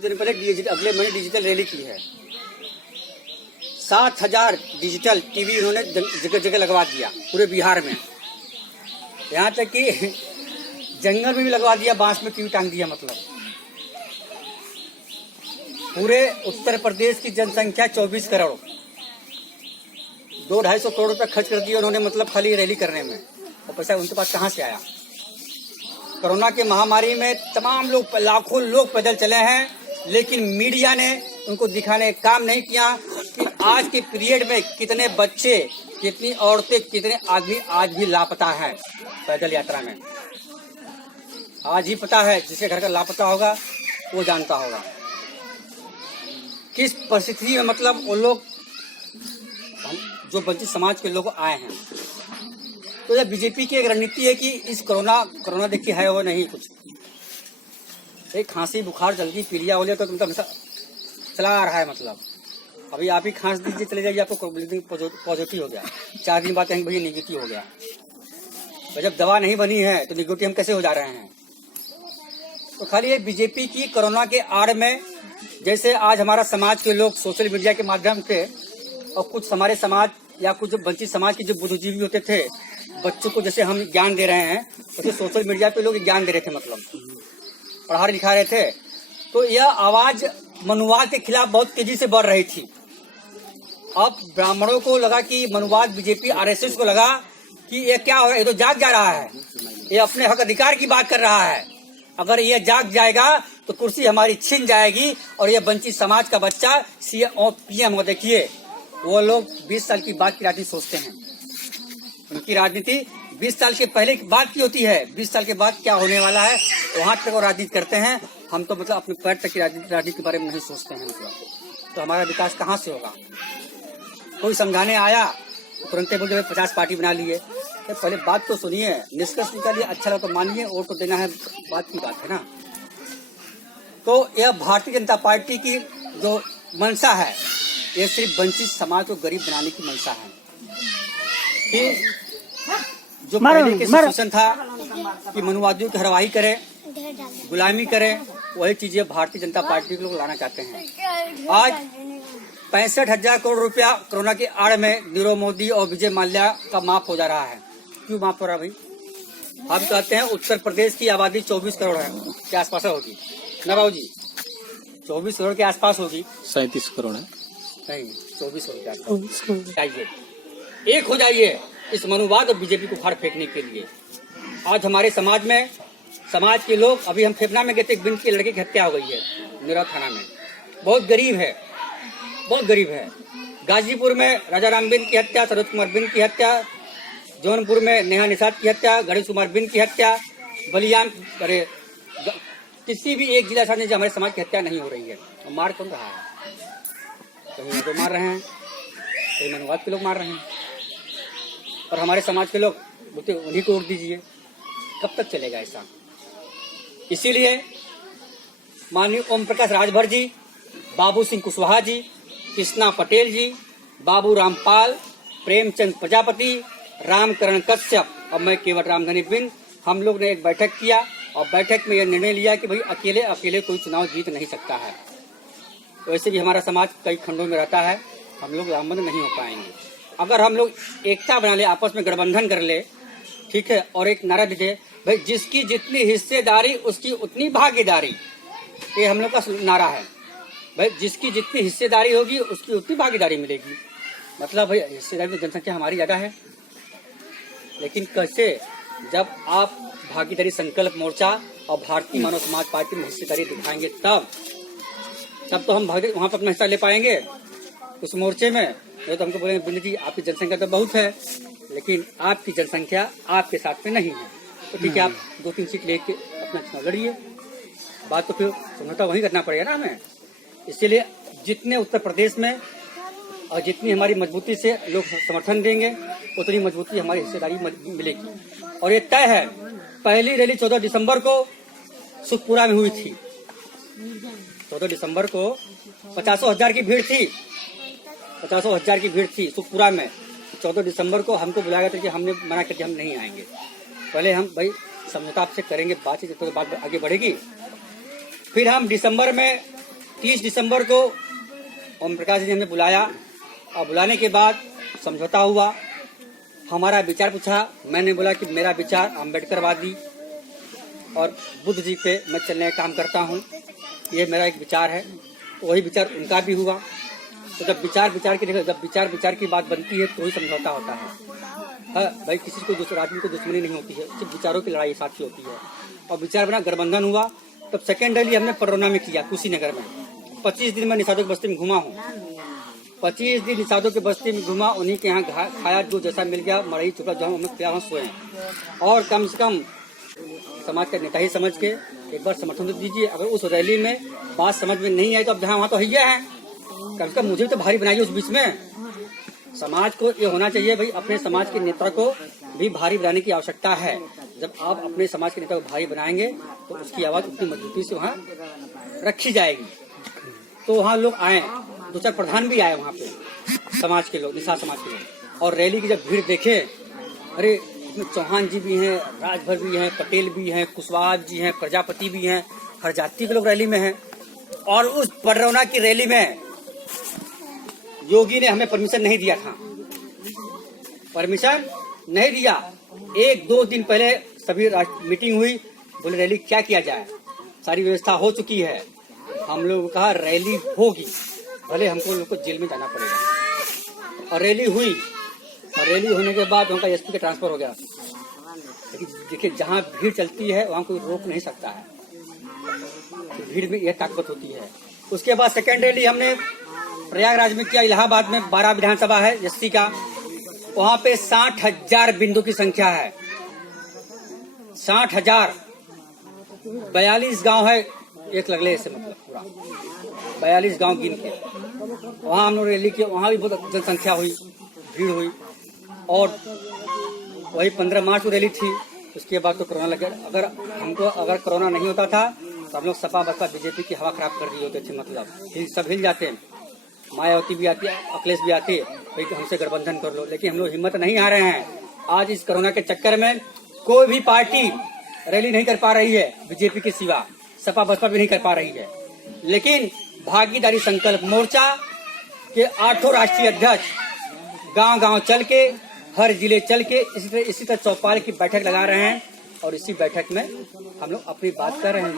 दिन पहले अगले महीने डिजिटल रैली की है। 7,000 डिजिटल टीवी उन्होंने जगह जगह लगवा दिया पूरे बिहार में। यहाँ तक कि जंगल में भी लगवा दिया, बांस में टीवी टांग दिया। मतलब पूरे उत्तर प्रदेश की जनसंख्या 24 करोड़, 200-250 करोड़ रुपए खर्च कर दिया उन्होंने, मतलब खाली रैली करने में। और पैसा उनके पास कहाँ से आया? कोरोना के महामारी में तमाम लोग, लाखों लोग पैदल चले हैं, लेकिन मीडिया ने उनको दिखाने का काम नहीं किया कि आज के पीरियड में कितने बच्चे, कितनी औरतें, कितने आदमी आज भी लापता हैं पैदल यात्रा में। आज ही पता है, जिसके घर का लापता होगा वो जानता होगा किस परिस्थिति में मतलब वो लोग, जो वंचित समाज के लोग आए हैं। तो यह बीजेपी की एक रणनीति है कि इस कोरोना देखिए है वो नहीं कुछ, एक खांसी बुखार जल्दी पीलिया हो लिया तो तुम चला आ रहा है। मतलब अभी आप ही खांस दीजिए, चले जाइए, आपको पॉजिटिव हो गया, 4 दिन बाद कहेंगे भैया निगेटिव हो गया। तो जब दवा नहीं बनी है तो निगेटिव हम कैसे हो जा रहे हैं? तो खाली ये बीजेपी की कोरोना के आड़ में, जैसे आज हमारा समाज के लोग सोशल मीडिया के माध्यम से, और कुछ हमारे समाज या कुछ वंचित समाज के जो बुद्धिजीवी होते थे, बच्चों को जैसे हम ज्ञान दे रहे हैं, वैसे सोशल मीडिया पे लोग ज्ञान दे रहे थे, मतलब पढ़ा लिखा रहे थे। तो यह आवाज मनुवाद के खिलाफ बहुत तेजी से बढ़ रही थी। अब ब्राह्मणों को लगा कि मनुवाद, बीजेपी, आरएसएस को लगा कि ये क्या हो रहा है, ये तो जाग जा रहा है, ये अपने हक अधिकार की बात कर रहा है। अगर ये जाग जाएगा तो कुर्सी हमारी छिन जाएगी और ये वंचित समाज का बच्चा सीएम और पीएम हो। देखिए वो लोग 20 साल की बात की राजनीति सोचते हैं, उनकी राजनीति 20 साल के पहले की बात की होती है। 20 साल के बाद क्या होने वाला है वहां तक वो राजनीति करते हैं। हम तो मतलब अपने पैर तक की राजनीति के बारे में नहीं सोचते हैं। मतलब तो हमारा विकास कहाँ से होगा? कोई समझाने आया तुरंत बोलते 50 पार्टी बना लिए। तो पहले बात तो सुनिए, निष्कर्ष निकालिए, अच्छा लगा तो मानिए, वोट तो देना है, बात की बात है ना। तो यह भारतीय जनता पार्टी की जो मंशा है, ये सिर्फ वंचित समाज को गरीब बनाने की मंशा है। कि जो पहले के सिचुएशन था कि मनुवादियों की हरवाही करे, गुलामी करे, वही चीजें भारतीय जनता पार्टी के लोग लाना चाहते हैं। आज 65,000 करोड़ रुपया कोरोना के आड़ में नीरव मोदी और विजय माल्या का माफ हो जा रहा है। क्यों माफ हो रहा भाई? हम कहते हैं उत्तर प्रदेश की आबादी 24 करोड़ है, के आसपास होगी ना बाबू जी? 24 करोड़ के आसपास होगी। 37 करोड़ है नहीं, 24 करोड़ के आसपास। चाहिए एक हो जाइए इस मनुवाद और बीजेपी को फाड़ फेंकने के लिए। आज हमारे समाज में, समाज के लोग, अभी हम फेफना में गए थे, एक बिन के लड़के की हत्या हो गई है निरा थाना में। बहुत गरीब है, बहुत गरीब है। गाजीपुर में राजा राम बिन की हत्या, सरोज कुमार बिन की हत्या, जौनपुर में नेहा निषाद की हत्या, गणेश कुमार बिन की हत्या, बलियान, अरे किसी भी एक जिला से हमारे समाज की हत्या नहीं हो रही है। और मार कौन रहा है? कहीं तो मार रहे हैं, कहीं मनुवाद के लोग मार रहे हैं, और हमारे समाज के लोग बोलते उन्हीं को वोट दीजिए। कब तक चलेगा ऐसा? इसीलिए माननीय ओम प्रकाश राजभर जी, बाबू सिंह कुशवाहा जी, कृष्णा पटेल जी, बाबू रामपाल, प्रेमचंद प्रजापति, रामकरण कश्यप और मैं केवट रामधनी बिंद, हम लोग ने एक बैठक किया और बैठक में यह निर्णय लिया कि भाई अकेले अकेले कोई चुनाव जीत नहीं सकता है। वैसे भी हमारा समाज कई खंडों में रहता है, हम लोग लामबंद नहीं हो पाएंगे। अगर हम लोग एकता बना ले, आपस में गठबंधन कर ले, ठीक है, और एक नारा दे दे भाई जिसकी जितनी हिस्सेदारी उसकी उतनी भागीदारी, ये हम लोग का नारा है। भाई जिसकी जितनी हिस्सेदारी होगी उसकी उतनी भागीदारी मिलेगी। मतलब भाई हिस्सेदारी में जनसंख्या हमारी ज्यादा है, लेकिन कैसे? जब आप भागीदारी संकल्प मोर्चा और भारतीय मानव समाज पार्टी में हिस्सेदारी दिखाएंगे तब तो हम वहां पर अपना हिस्सा ले पाएंगे उस मोर्चे में। ये तो हमको बोलेंगे बिंदु जी आपकी जनसंख्या तो बहुत है, लेकिन आपकी जनसंख्या आपके साथ में नहीं है, तो ठीक है आप 2-3 सीट लेके अपना चुनाव लड़िए। बात तो फिर समझौता वही करना पड़ेगा ना हमें। इसीलिए जितने उत्तर प्रदेश में और जितनी हमारी मजबूती से लोग समर्थन देंगे उतनी मजबूती हमारी हिस्सेदारी मिलेगी। और ये तय है, पहली रैली 14 दिसंबर को सुखपुरा में हुई थी। 14 दिसंबर को 50,000 की भीड़ थी, 50,000 की भीड़ थी सुखपुरा में। 14 दिसंबर को हमको बुलाया गया था कि हमने मना कर दिया, हम नहीं आएंगे। पहले हम भाई समझौता आपसे करेंगे, बातचीत तो बात आगे बढ़ेगी। फिर हम दिसंबर में 30 दिसंबर को ओम प्रकाश जी ने हमें बुलाया और बुलाने के बाद समझौता हुआ। हमारा विचार पूछा, मैंने बोला कि मेरा विचार अम्बेडकरवादी और बुद्ध जी पे मैं चलने का काम करता हूँ, ये मेरा एक विचार है। वही विचार उनका भी हुआ। तो जब विचार की बात बनती है तो ही समझौता होता है। भाई किसी को दूसरे आदमी को दुश्मनी नहीं होती है, सिर्फ विचारों की लड़ाई साथ ही होती है। और विचार बना, गठबंधन हुआ। तब सेकेंडली हमने पडरौना में किया, कुशीनगर में। 25 दिन मैं निषादों की बस्ती में घुमा हूँ। 25 दिन निषादों की बस्ती में घुमा, उन्हीं के यहाँ खाया, जो जैसा मिल गया, मरई चुपड़ा जो हम वहाँ सोए हैं। और कम से कम समाज का नेता ही समझ के एक बार समर्थन तो दीजिए। अगर उस रैली में बात समझ में नहीं आई तो अब जहाँ वहाँ तो हैया है, कम से कम मुझे तो भारी बनाइए उस बीच में। समाज को ये होना चाहिए भाई, अपने समाज के नेता को भी भारी बनाने की आवश्यकता है। जब आप अपने समाज के नेता को भारी बनाएंगे तो उसकी आवाज उतनी मजबूती से वहाँ रखी जाएगी। तो वहाँ लोग आए, 2-4 प्रधान भी आए वहाँ पे, समाज के लोग, निषाद समाज के लोग। और रैली की जब भीड़ देखे, अरे इसमें चौहान जी भी हैं, राजभर भी हैं, पटेल भी हैं, कुशवाहा जी हैं, प्रजापति भी हैं, हर जाति के लोग रैली में हैं। और उस पडरौना की रैली में योगी ने हमें परमिशन नहीं दिया था, परमिशन नहीं दिया। 1-2 दिन पहले सभी मीटिंग हुई, बोले रैली क्या किया जाए, सारी व्यवस्था हो चुकी है। हम लोगों ने कहा रैली होगी, भले हमको लोग को जेल में जाना पड़ेगा। और रैली हुई, और रैली होने के बाद उनका एसपी का ट्रांसफर हो गया। लेकिन देखिए, जहाँ भीड़ चलती है वहाँ कोई रोक नहीं सकता है, तो भीड़ में यह ताकत होती है। उसके बाद सेकेंड रैली हमने प्रयागराज में किया, इलाहाबाद में 12 विधानसभा है एससी का, वहाँ पे 60,000 बिंदु की संख्या है। 60,000, 42 गांव है एक लगले से, मतलब पूरा 42 गांव गिन के वहाँ हम लोग रैली किया। वहाँ भी बहुत जनसंख्या हुई, भीड़ हुई। और वही 15 मार्च को रैली थी। उसके बाद तो कोरोना लग गया। अगर कोरोना नहीं होता था तो हम लोग सपा बसपा बीजेपी की हवा खराब कर दी होते थे, मतलब सब हिल जाते। मायावती भी आती, अखिलेश भी आती, भाई हमसे गठबंधन कर लो। लेकिन हम लोग हिम्मत नहीं हारे हैं। आज इस कोरोना के चक्कर में कोई भी पार्टी रैली नहीं कर पा रही है, बीजेपी के सिवा सपा बसपा भी नहीं कर पा रही है। लेकिन भागीदारी संकल्प मोर्चा के 8 राष्ट्रीय अध्यक्ष गांव-गांव चल के, हर जिले चल के इसी तरह चौपाल की बैठक लगा रहे हैं। और इसी बैठक में हम लोग अपनी बात कर रहे हैं।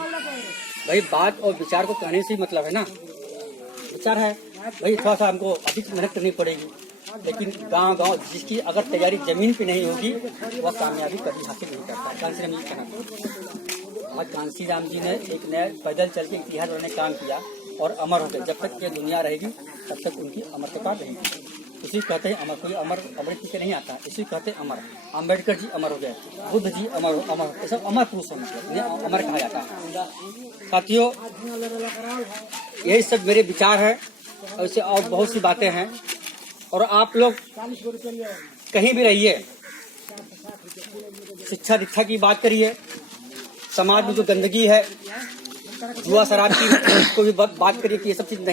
भाई बात और विचार को कहने से ही मतलब है ना, विचार है भाई, थोड़ा सा हमको अधिक मेहनत करनी पड़ेगी। लेकिन गांव-गांव जिसकी अगर तैयारी जमीन पे नहीं होगी वह कामयाबी कभी हासिल नहीं करता। कांसी राम जी कहना, आज कांसी राम जी ने एक नया पैदल चल के इतिहास ने काम किया और अमर हो गए। जब तक ये दुनिया रहेगी तब तक उनकी अमरता रहेगी। इसी कहते हैं अमर, कोई अमर पीछे नहीं आता, इसी कहते हैं अमर। अम्बेडकर जी अमर हो गए, बुद्ध जी अमर, सब अमर पुरुष हो, मतलब अमर कहा जाता है। साथियों, यही सब मेरे विचार है। ऐसे और बहुत सी बातें हैं। और आप लोग कहीं भी रहिए, शिक्षा दीक्षा की बात करिए, समाज में जो गंदगी है, जुआ शराब की, उसको भी बात करिए कि ये सब चीज नहीं।